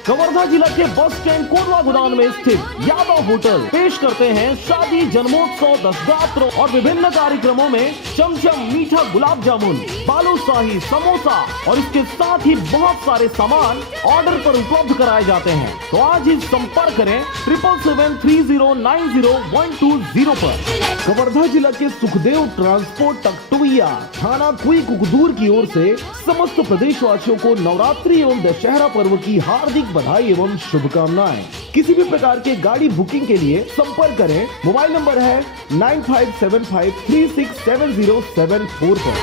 कवर्धा जिला के bus stand Kotwa गोदाम में स्थित यादव होटल पेश करते हैं शादी, जन्मोत्सव, दशगात्र और विभिन्न कार्यक्रमों में चमचम, मीठा गुलाब जामुन, बालूशाही, समोसा और इसके साथ ही बहुत सारे सामान ऑर्डर पर उपलब्ध कराए जाते हैं। तो आज ही संपर्क करें 7773090120 पर। कवर्धा जिला के सुखदेव ट्रांसपोर्ट टकटुइया थाना कुई कुकदूर की ओर से समस्त प्रदेशवासियों को नवरात्रि एवं दशहरा पर्व की हार्दिक बधाई एवं शुभकामनाएं। किसी भी प्रकार के गाड़ी बुकिंग के लिए संपर्क करें। मोबाइल नंबर है 9575367074 पर।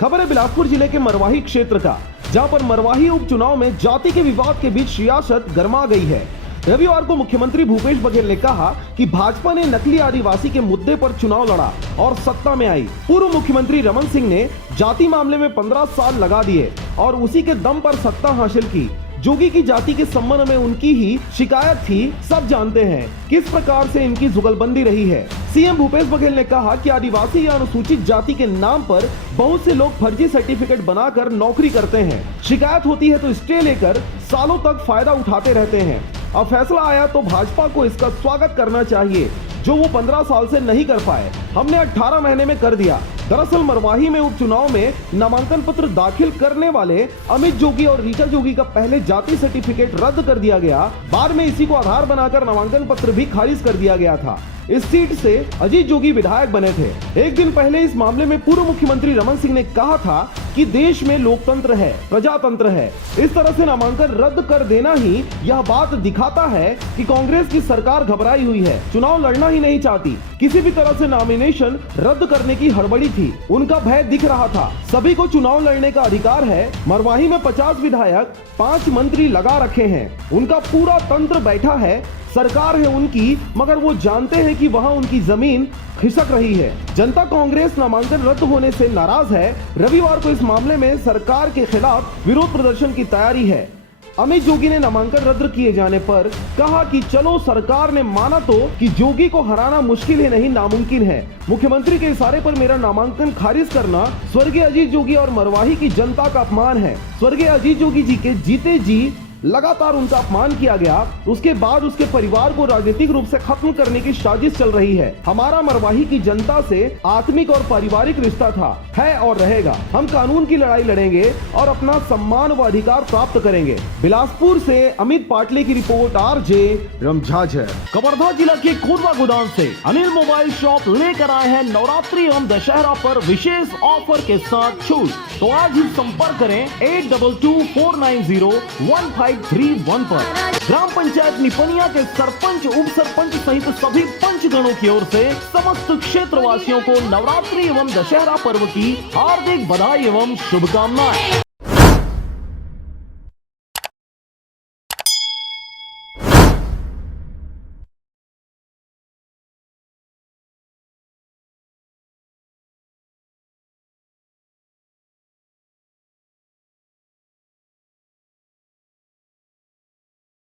खबर है बिलासपुर जिले के मरवाही क्षेत्र का, जहां पर मरवाही उपचुनाव में जाति के विवाद के बीच सियासत गर्मा गई है। रविवार को मुख्यमंत्री भूपेश बघेल ने कहा कि भाजपा ने नकली आदिवासी के मुद्दे पर चुनाव लड़ा और सत्ता में आई। पूर्व मुख्यमंत्री रमन सिंह ने जाति मामले में 15 साल लगा दिए और उसी के दम पर सत्ता हासिल की। जोगी की जाति के संबंध में उनकी ही शिकायत थी। सब जानते हैं किस प्रकार से इनकी जुगलबंदी रही है। सीएम भूपेश बघेल ने कहा कि आदिवासी या अनुसूचित जाति के नाम पर बहुत से लोग फर्जी सर्टिफिकेट बनाकर नौकरी करते हैं। शिकायत होती है तो स्टे लेकर सालों तक फायदा उठाते रहते हैं। अब फैसला आया तो भाजपा को इसका स्वागत करना चाहिए, जो वो 15 साल से नहीं कर पाए। हमने 18 महीने में कर दिया। दरअसल मरवाही में उपचुनाव में नामांकन पत्र दाखिल करने वाले अमित जोगी और रीटा जोगी का पहले जाति सर्टिफिकेट रद्द कर दिया गया। बाद में इसी को आधार बनाकर नामांकन पत्र भी खारिज कर दिया गया था। इस सीट से अजीत जोगी विधायक बने थे। एक दिन पहले इस मामले में पूर्व मुख्यमंत्री रमन सिंह ने कहा था कि देश में लोकतंत्र है, प्रजातंत्र है। इस तरह से नामांकन रद्द कर देना ही यह बात दिखाता है कि कांग्रेस की सरकार घबराई हुई है, चुनाव लड़ना ही नहीं चाहती। किसी भी तरह से नॉमिनेशन रद्द करने की हड़बड़ी थी। उनका भय दिख रहा था। सभी को चुनाव लड़ने का अधिकार है। मरवाही में 50 विधायक, 5 मंत्री लगा रखे हैं। उनका पूरा तंत्र बैठा है। सरकार है उनकी, मगर वो जानते हैं कि वहां उनकी जमीन खिसक रही है। जनता कांग्रेस नामांकन रद्द होने से नाराज है। रविवार को इस मामले में सरकार के खिलाफ विरोध प्रदर्शन की तैयारी है। अमित जोगी ने नामांकन रद्द किए जाने पर कहा कि चलो, सरकार ने माना तो कि जोगी को हराना मुश्किल ही नहीं नामुमकिन है। मुख्यमंत्री के इशारे पर मेरा नामांकन खारिज करना स्वर्गीय अजीत जोगी और मरवाही की जनता का अपमान है। स्वर्गीय अजीत जोगी जी के जीते जी लगातार उनका अपमान किया गया। उसके बाद उसके परिवार को राजनीतिक रूप से खत्म करने की साजिश चल रही है। हमारा मरवाही की जनता से आत्मिक और पारिवारिक रिश्ता था, है और रहेगा। हम कानून की लड़ाई लड़ेंगे और अपना सम्मान व अधिकार प्राप्त करेंगे। बिलासपुर से अमित पाटले की रिपोर्ट, RJ रमझाझर। कवर्धा जिला के कोटवा गोदाम से अनिल मोबाइल शॉप लेकर आए हैं नवरात्रि एवं दशहरा पर विशेष ऑफर के साथ छूट। तो आज ही संपर्क करें 8224901531 पर। ग्राम पंचायत निपनिया के सरपंच, उप सरपंच सहित सभी पंचगणों की ओर से समस्त क्षेत्रवासियों को नवरात्रि एवं दशहरा पर्व की हार्दिक बधाई एवं शुभकामनाएं।